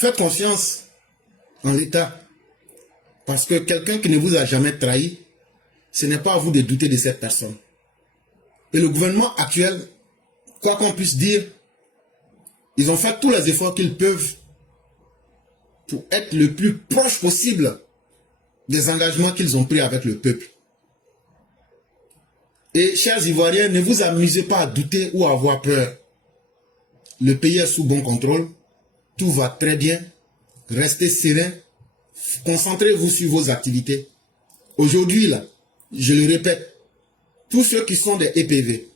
Faites confiance en l'État. Parce que quelqu'un qui ne vous a jamais trahi, ce n'est pas à vous de douter de cette personne. Et le gouvernement actuel, quoi qu'on puisse dire, ils ont fait tous les efforts qu'ils peuvent pour être le plus proche possible des engagements qu'ils ont pris avec le peuple. Et chers Ivoiriens, ne vous amusez pas à douter ou à avoir peur. Le pays est sous bon contrôle, tout va très bien, restez serein, concentrez-vous sur vos activités. Aujourd'hui, là, je le répète, tous ceux qui sont des EPV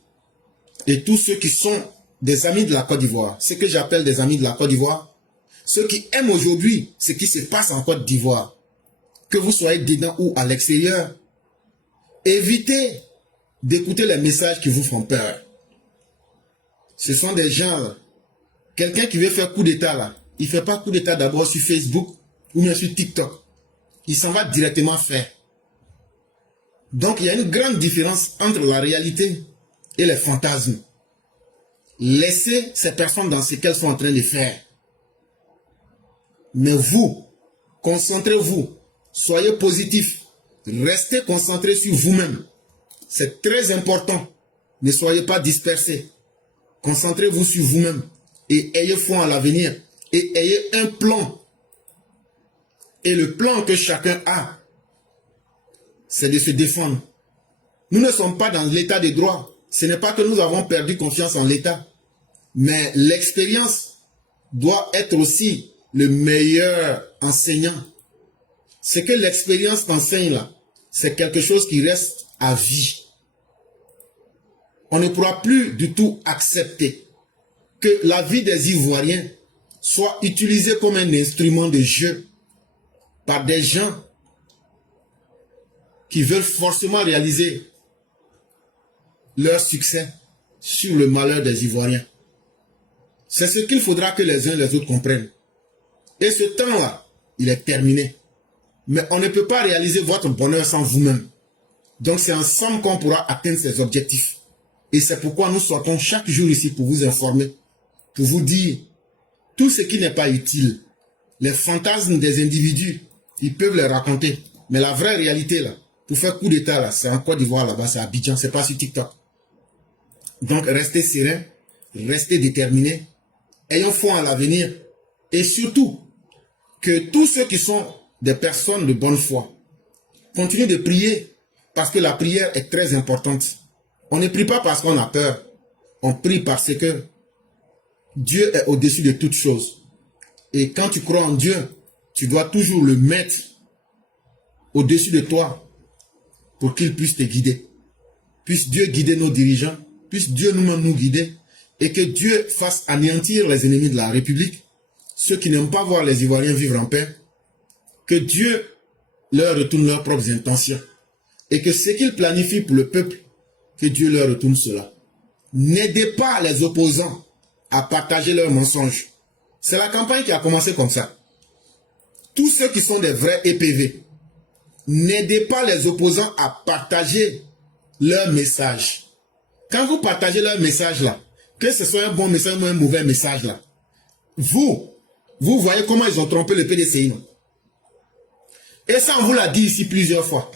et tous ceux qui sont des amis de la Côte d'Ivoire, ce que j'appelle des amis de la Côte d'Ivoire, ceux qui aiment aujourd'hui ce qui se passe en Côte d'Ivoire, que vous soyez dedans ou à l'extérieur, évitez d'écouter les messages qui vous font peur. Ce sont des gens, là, quelqu'un qui veut faire coup d'état, là, il ne fait pas coup d'état d'abord sur Facebook ou bien sur TikTok. Il s'en va directement faire. Donc il y a une grande différence entre la réalité et les fantasmes. Laissez ces personnes dans ce qu'elles sont en train de faire. Mais vous, concentrez-vous, soyez positif, restez concentrés sur vous-même. C'est très important. Ne soyez pas dispersés. Concentrez-vous sur vous-même et ayez foi en l'avenir et ayez un plan. Et le plan que chacun a, c'est de se défendre. Nous ne sommes pas dans l'état de droit. Ce n'est pas que nous avons perdu confiance en l'État. Mais l'expérience doit être aussi le meilleur enseignant. Ce que l'expérience enseigne là, c'est quelque chose qui reste à vie. On ne pourra plus du tout accepter que la vie des Ivoiriens soit utilisée comme un instrument de jeu par des gens qui veulent forcément réaliser leur succès sur le malheur des Ivoiriens. C'est ce qu'il faudra que les uns et les autres comprennent. Et ce temps-là, il est terminé. Mais on ne peut pas réaliser votre bonheur sans vous-même. Donc c'est ensemble qu'on pourra atteindre ces objectifs. Et c'est pourquoi nous sortons chaque jour ici pour vous informer, pour vous dire tout ce qui n'est pas utile. Les fantasmes des individus, ils peuvent les raconter. Mais la vraie réalité, là, pour faire coup d'état, là, c'est en Côte d'Ivoire, là-bas, c'est à Abidjan, c'est pas sur TikTok. Donc restez serein, restez déterminés, ayons foi en l'avenir. Et surtout, que tous ceux qui sont des personnes de bonne foi continuent de prier, parce que la prière est très importante. On ne prie pas parce qu'on a peur. On prie parce que Dieu est au-dessus de toutes choses. Et quand tu crois en Dieu, tu dois toujours le mettre au-dessus de toi pour qu'il puisse te guider. Puisse Dieu guider nos dirigeants, puisse Dieu nous-mêmes nous guider et que Dieu fasse anéantir les ennemis de la République, ceux qui n'aiment pas voir les Ivoiriens vivre en paix, que Dieu leur retourne leurs propres intentions et que ce qu'ils planifient pour le peuple, que Dieu leur retourne cela. N'aidez pas les opposants à partager leurs mensonges. C'est la campagne qui a commencé comme ça. Tous ceux qui sont des vrais EPV, n'aidez pas les opposants à partager leurs messages. Quand vous partagez leurs messages là, que ce soit un bon message ou un mauvais message là, vous voyez comment ils ont trompé le PDCI, non? Et ça, on vous l'a dit ici plusieurs fois.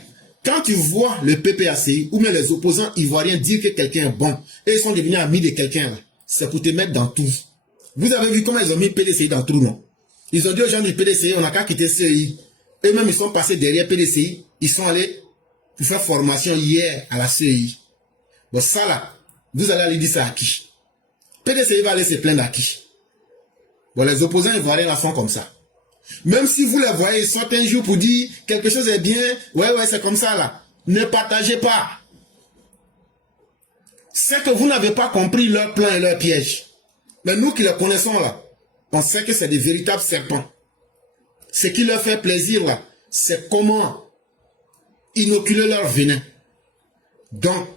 Quand tu vois le PPACI ou même les opposants ivoiriens dire que quelqu'un est bon et ils sont devenus amis de quelqu'un, c'est pour te mettre dans tout. Vous avez vu comment ils ont mis PDCI dans tout, non? Ils ont dit aux gens du PDCI, on n'a qu'à quitter CEI. Eux-mêmes, ils sont passés derrière PDCI. Ils sont allés pour faire formation hier à la CEI. Bon, ça là, vous allez aller dire ça à qui? PDCI va aller se plaindre à qui? Bon, les opposants ivoiriens la font comme ça. Même si vous les voyez, ils sortent un jour pour dire quelque chose est bien, ouais, c'est comme ça là. Ne partagez pas. C'est que vous n'avez pas compris leur plan et leur piège. Mais nous qui les connaissons là, on sait que c'est des véritables serpents. Ce qui leur fait plaisir là, c'est comment inoculer leur venin. Donc,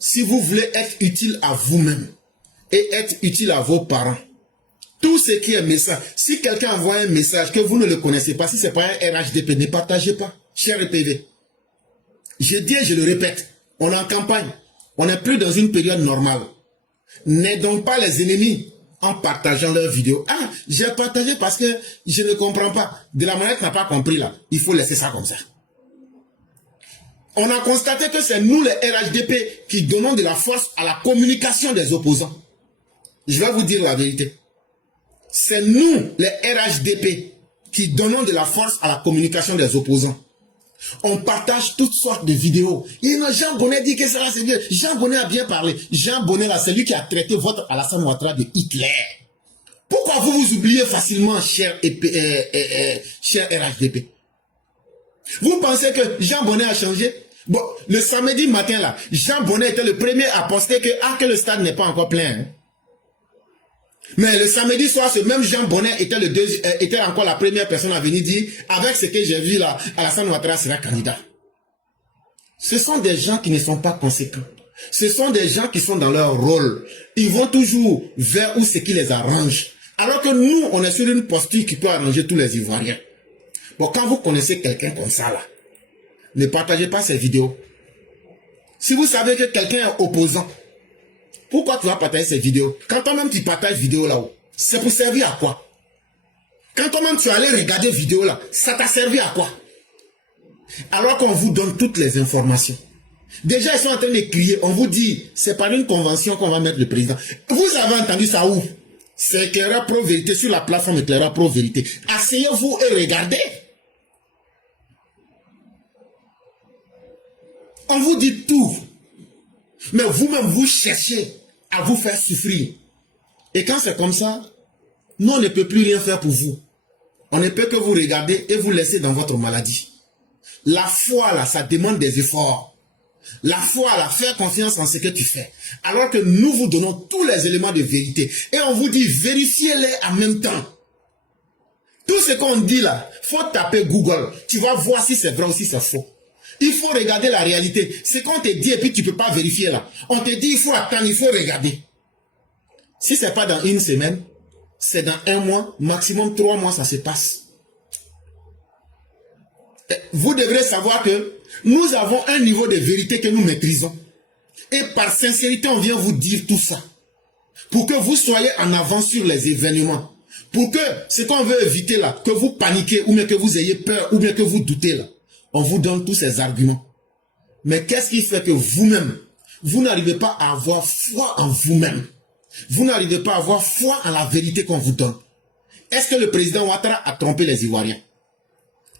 si vous voulez être utile à vous-même et être utile à vos parents, tout ce qui est message, si quelqu'un envoie un message que vous ne le connaissez pas, si ce n'est pas un RHDP, ne partagez pas, cher EPV. Je dis et je le répète, on est en campagne, on n'est plus dans une période normale. N'aidons pas les ennemis en partageant leurs vidéos. Ah, j'ai partagé parce que je ne comprends pas. De la manière que tu n'as pas compris là, il faut laisser ça comme ça. On a constaté que c'est nous les RHDP qui donnons de la force à la communication des opposants. Je vais vous dire la vérité. C'est nous les RHDP qui donnons de la force à la communication des opposants. On partage toutes sortes de vidéos. Et Jean Bonnet dit que ça c'est bien. Jean Bonnet a bien parlé. Jean Bonnet là, c'est lui qui a traité votre Alassane Ouattara de Hitler. Pourquoi vous vous oubliez facilement, cher RHDP? Vous pensez que Jean Bonnet a changé? Bon, le samedi matin là, Jean Bonnet était le premier à poster que le stade n'est pas encore plein. Hein. Mais le samedi soir, ce même Jean Bonnet était encore la première personne à venir dire, avec ce que j'ai vu là, Alassane Ouattara sera candidat. Ce sont des gens qui ne sont pas conséquents. Ce sont des gens qui sont dans leur rôle. Ils vont toujours vers où ce qui les arrange. Alors que nous, on est sur une posture qui peut arranger tous les Ivoiriens. Bon, quand vous connaissez quelqu'un comme ça là, ne partagez pas ces vidéos. Si vous savez que quelqu'un est opposant, pourquoi tu vas partager ces vidéos? Quand toi-même tu partages vidéo là-haut, c'est pour servir à quoi? Quand toi-même tu allais regarder vidéo là, ça t'a servi à quoi? Alors qu'on vous donne toutes les informations. Déjà ils sont en train de crier, on vous dit, c'est par une convention qu'on va mettre le président. Vous avez entendu ça où? C'est Éclaireur Pro Vérité sur la plateforme Éclaireur Pro Vérité. Asseyez-vous et regardez. On vous dit tout. Mais vous-même, vous cherchez à vous faire souffrir. Et quand c'est comme ça, nous, on ne peut plus rien faire pour vous. On ne peut que vous regarder et vous laisser dans votre maladie. La foi, là, ça demande des efforts. La foi, là, faire confiance en ce que tu fais. Alors que nous vous donnons tous les éléments de vérité. Et on vous dit, vérifiez-les en même temps. Tout ce qu'on dit là, faut taper Google. Tu vas voir si c'est vrai ou si c'est faux. Il faut regarder la réalité. Ce qu'on te dit et puis tu ne peux pas vérifier là. On te dit il faut attendre, il faut regarder. Si ce n'est pas dans une semaine, c'est dans 1 mois, maximum 3 mois, ça se passe. Vous devrez savoir que nous avons un niveau de vérité que nous maîtrisons. Et par sincérité, on vient vous dire tout ça. Pour que vous soyez en avance sur les événements. Pour que ce qu'on veut éviter là, que vous paniquez ou bien que vous ayez peur ou bien que vous doutez là. On vous donne tous ces arguments. Mais qu'est-ce qui fait que vous-même, vous n'arrivez pas à avoir foi en vous-même? Vous n'arrivez pas à avoir foi en la vérité qu'on vous donne. Est-ce que le président Ouattara a trompé les Ivoiriens?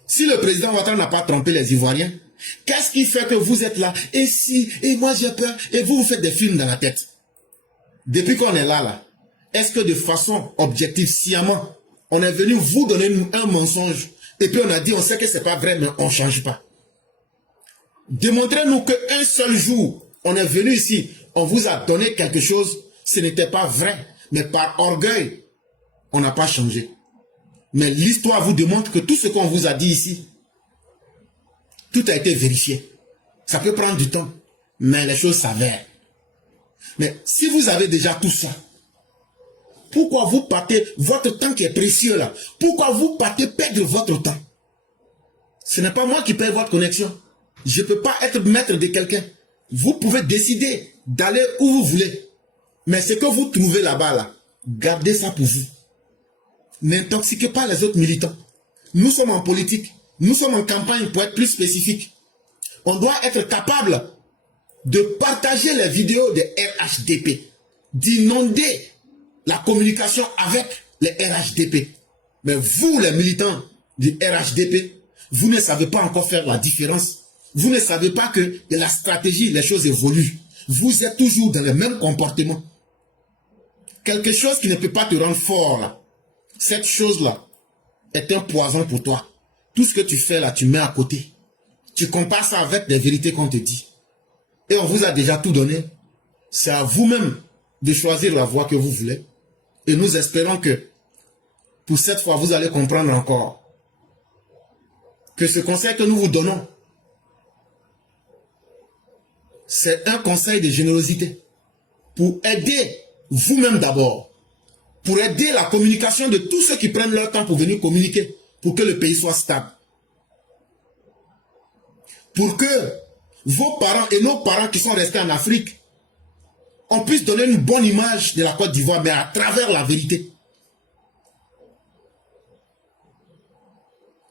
Si le président Ouattara n'a pas trompé les Ivoiriens, qu'est-ce qui fait que vous êtes là? Et si, et moi j'ai peur, et vous faites des films dans la tête. Depuis qu'on est là, est-ce que de façon objective, sciemment, on est venu vous donner un mensonge? Et puis on a dit, on sait que c'est pas vrai, mais on ne change pas. Démontrez-nous qu'un seul jour, on est venu ici, on vous a donné quelque chose, ce n'était pas vrai. Mais par orgueil, on n'a pas changé. Mais l'histoire vous démontre que tout ce qu'on vous a dit ici, tout a été vérifié. Ça peut prendre du temps, mais les choses s'avèrent. Mais si vous avez déjà tout ça, pourquoi vous partez votre temps qui est précieux là? Pourquoi vous partez perdre votre temps? Ce n'est pas moi qui paye votre connexion. Je ne peux pas être maître de quelqu'un. Vous pouvez décider d'aller où vous voulez. Mais ce que vous trouvez là-bas, là, gardez ça pour vous. N'intoxiquez pas les autres militants. Nous sommes en politique. Nous sommes en campagne pour être plus spécifique. On doit être capable de partager les vidéos des RHDP, d'inonder la communication avec les RHDP. Mais vous, les militants du RHDP, vous ne savez pas encore faire la différence. Vous ne savez pas que de la stratégie, les choses évoluent. Vous êtes toujours dans le même comportement. Quelque chose qui ne peut pas te rendre fort, là. Cette chose-là est un poison pour toi. Tout ce que tu fais là, tu mets à côté. Tu compares ça avec des vérités qu'on te dit. Et on vous a déjà tout donné. C'est à vous-même de choisir la voie que vous voulez. Et nous espérons que pour cette fois, vous allez comprendre encore que ce conseil que nous vous donnons, c'est un conseil de générosité pour aider vous-même d'abord, pour aider la communication de tous ceux qui prennent leur temps pour venir communiquer, pour que le pays soit stable. Pour que vos parents et nos parents qui sont restés en Afrique on puisse donner une bonne image de la Côte d'Ivoire, mais à travers la vérité.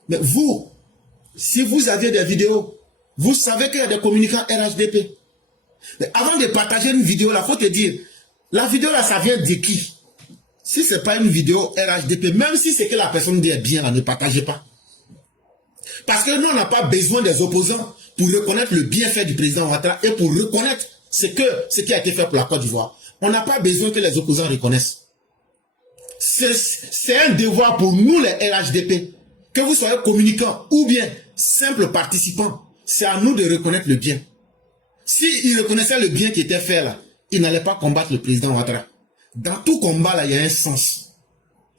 Mais vous, si vous aviez des vidéos, vous savez qu'il y a des communicants RHDP. Mais avant de partager une vidéo, il faut te dire, la vidéo là, ça vient de qui? Si ce n'est pas une vidéo RHDP, même si c'est que la personne dit est bien, là, ne partagez pas. Parce que nous, on n'a pas besoin des opposants pour reconnaître le bienfait du président Ouattara et pour reconnaître ce qui a été fait pour la Côte d'Ivoire. On n'a pas besoin que les opposants reconnaissent. C'est un devoir pour nous, les RHDP, que vous soyez communicants ou bien simples participants. C'est à nous de reconnaître le bien. S'ils reconnaissaient le bien qui était fait là, ils n'allaient pas combattre le président Ouattara. Dans tout combat là, il y a un sens.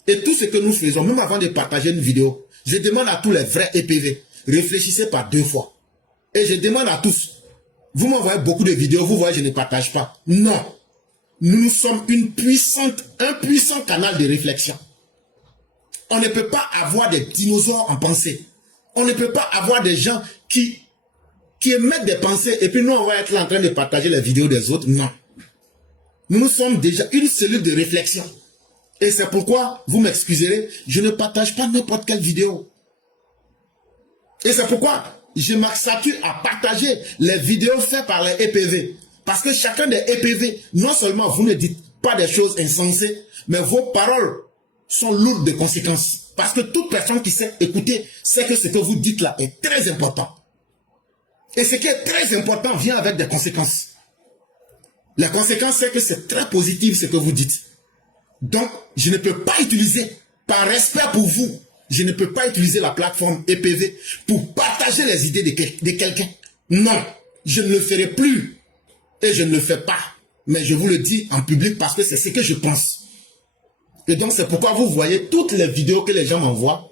Et tout ce que nous faisons, même avant de partager une vidéo, je demande à tous les vrais EPV, réfléchissez par 2 fois. Et je demande à tous, vous m'envoyez beaucoup de vidéos, vous voyez, je ne partage pas. Non. Nous sommes un puissant canal de réflexion. On ne peut pas avoir des dinosaures en pensée. On ne peut pas avoir des gens qui émettent des pensées et puis nous, on va être là en train de partager les vidéos des autres. Non. Nous sommes déjà une cellule de réflexion. Et c'est pourquoi, vous m'excuserez, je ne partage pas n'importe quelle vidéo. Et c'est pourquoi je m'accentue à partager les vidéos faites par les EPV. Parce que chacun des EPV, non seulement vous ne dites pas des choses insensées, mais vos paroles sont lourdes de conséquences. Parce que toute personne qui sait écouter sait que ce que vous dites là est très important. Et ce qui est très important vient avec des conséquences. La conséquence, c'est que c'est très positif ce que vous dites. Donc, je ne peux pas utiliser, par respect pour vous, je ne peux pas utiliser la plateforme EPV pour partager les idées de quelqu'un. Non, je ne le ferai plus. Et je ne le fais pas. Mais je vous le dis en public parce que c'est ce que je pense. Et donc, c'est pourquoi vous voyez toutes les vidéos que les gens m'envoient.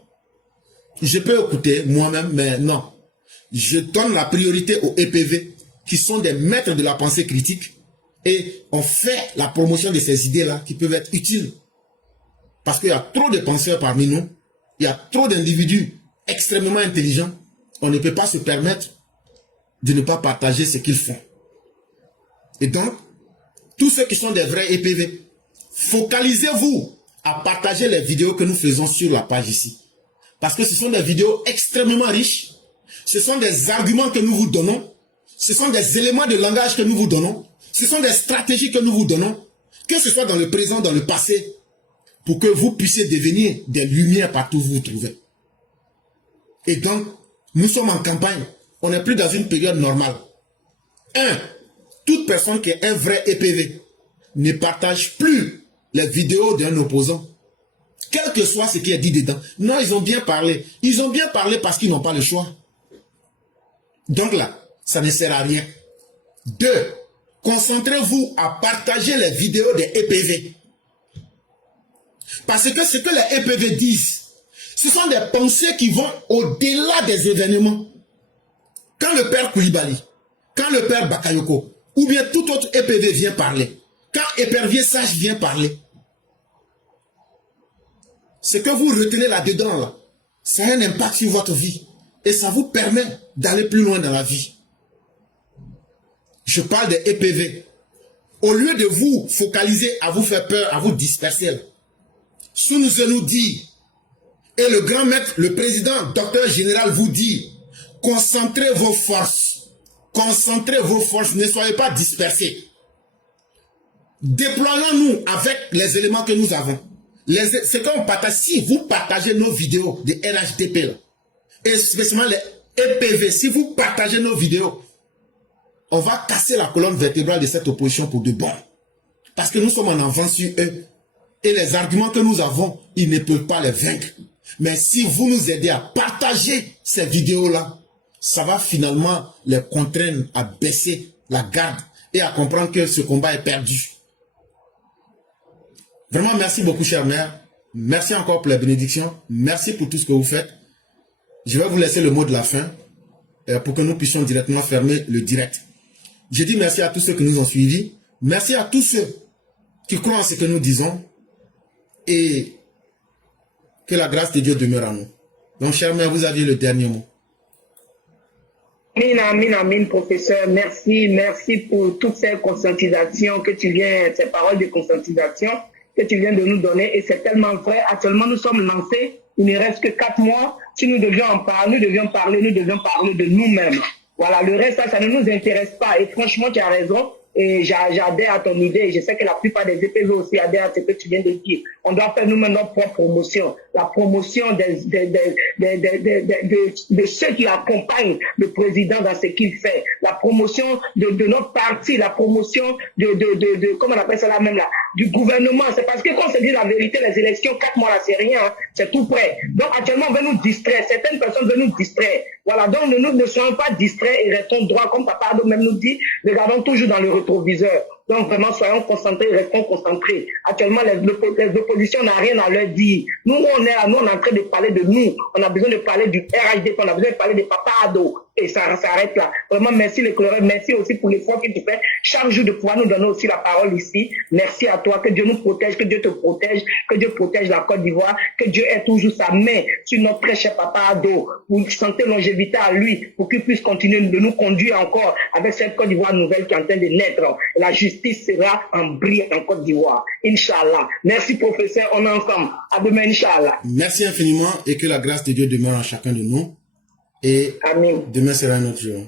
Je peux écouter moi-même, mais non. Je donne la priorité aux EPV qui sont des maîtres de la pensée critique. Et on fait la promotion de ces idées-là qui peuvent être utiles. Parce qu'il y a trop de penseurs parmi nous. Il y a trop d'individus extrêmement intelligents. On ne peut pas se permettre de ne pas partager ce qu'ils font. Et donc, tous ceux qui sont des vrais EPV, focalisez-vous à partager les vidéos que nous faisons sur la page ici. Parce que ce sont des vidéos extrêmement riches. Ce sont des arguments que nous vous donnons. Ce sont des éléments de langage que nous vous donnons. Ce sont des stratégies que nous vous donnons, que ce soit dans le présent, dans le passé, pour que vous puissiez devenir des lumières partout où vous vous trouvez. Et donc, nous sommes en campagne. On n'est plus dans une période normale. Toute personne qui est un vrai EPV ne partage plus les vidéos d'un opposant, quel que soit ce qui est dit dedans. Non, ils ont bien parlé. Ils ont bien parlé parce qu'ils n'ont pas le choix. Donc là, ça ne sert à rien. 2. Concentrez-vous à partager les vidéos des EPV. Parce que ce que les EPV disent, ce sont des pensées qui vont au-delà des événements. Quand le père Koulibaly, quand le père Bakayoko, ou bien tout autre EPV vient parler, quand Épervier Sage vient parler, ce que vous retenez là-dedans, là, ça a un impact sur votre vie. Et ça vous permet d'aller plus loin dans la vie. Je parle des EPV. Au lieu de vous focaliser à vous faire peur, à vous disperser, nous dit, et le grand maître, le président, docteur général vous dit, concentrez vos forces. Concentrez vos forces, ne soyez pas dispersés. Déployons-nous avec les éléments que nous avons. C'est qu'on partage, si vous partagez nos vidéos de RHDP, là, et spécialement les EPV, si vous partagez nos vidéos, on va casser la colonne vertébrale de cette opposition pour de bon. Parce que nous sommes en avance sur eux. Et les arguments que nous avons, ils ne peuvent pas les vaincre. Mais si vous nous aidez à partager ces vidéos-là, ça va finalement les contraindre à baisser la garde et à comprendre que ce combat est perdu. Vraiment, merci beaucoup, chère mère. Merci encore pour les bénédictions. Merci pour tout ce que vous faites. Je vais vous laisser le mot de la fin pour que nous puissions directement fermer le direct. Je dis merci à tous ceux qui nous ont suivis. Merci à tous ceux qui croient en ce que nous disons. Et que la grâce de Dieu demeure en nous. Donc, chère mère, vous aviez le dernier mot. Amin, amin, professeur. Merci pour toutes ces conscientisations que tu viens, ces paroles de conscientisation que tu viens de nous donner. Et c'est tellement vrai. Actuellement, nous sommes lancés. Il ne reste que 4 mois. Si nous devions en parler, nous devions parler de nous-mêmes. Voilà, le reste, ça ne nous intéresse pas. Et franchement, tu as raison. Et j'adhère à ton idée. Et je sais que la plupart des EPV aussi adhèrent à ce que tu viens de dire. On doit faire nous-mêmes notre propre promotion. La promotion de ceux qui accompagnent le président dans ce qu'il fait. La promotion de notre parti. La promotion comment on appelle ça là même là, du gouvernement. C'est parce que quand on se dit la vérité, les élections, 4 mois là, c'est rien. Hein, c'est tout près. Donc actuellement, on veut nous distraire. Certaines personnes veulent nous distraire. Voilà, donc nous ne soyons pas distraits et restons droits, comme Papa Ado même nous dit, regardons toujours dans le rétroviseur. Donc vraiment, soyons concentrés, restons concentrés. Actuellement, les oppositions n'ont rien à leur dire. Nous, on est là, nous, on est en train de parler de nous. On a besoin de parler du RHDP, on a besoin de parler de Papa Ado. Et ça s'arrête là. Vraiment, merci les couleurs, merci aussi pour l'effort que tu fais chaque jour de pouvoir nous donner aussi la parole ici. Merci à toi, que Dieu nous protège, que Dieu te protège, que Dieu protège la Côte d'Ivoire, que Dieu ait toujours sa main sur notre très cher Papa Ado, pour santé, longévité à lui, pour qu'il puisse continuer de nous conduire encore avec cette Côte d'Ivoire nouvelle qui est en train de naître. La justice sera en brie en Côte d'Ivoire. Inch'Allah. Merci professeur, on est ensemble. À demain, Inch'Allah. Merci infiniment et que la grâce de Dieu demeure en chacun de nous. Et Amen. Demain sera un autre jour.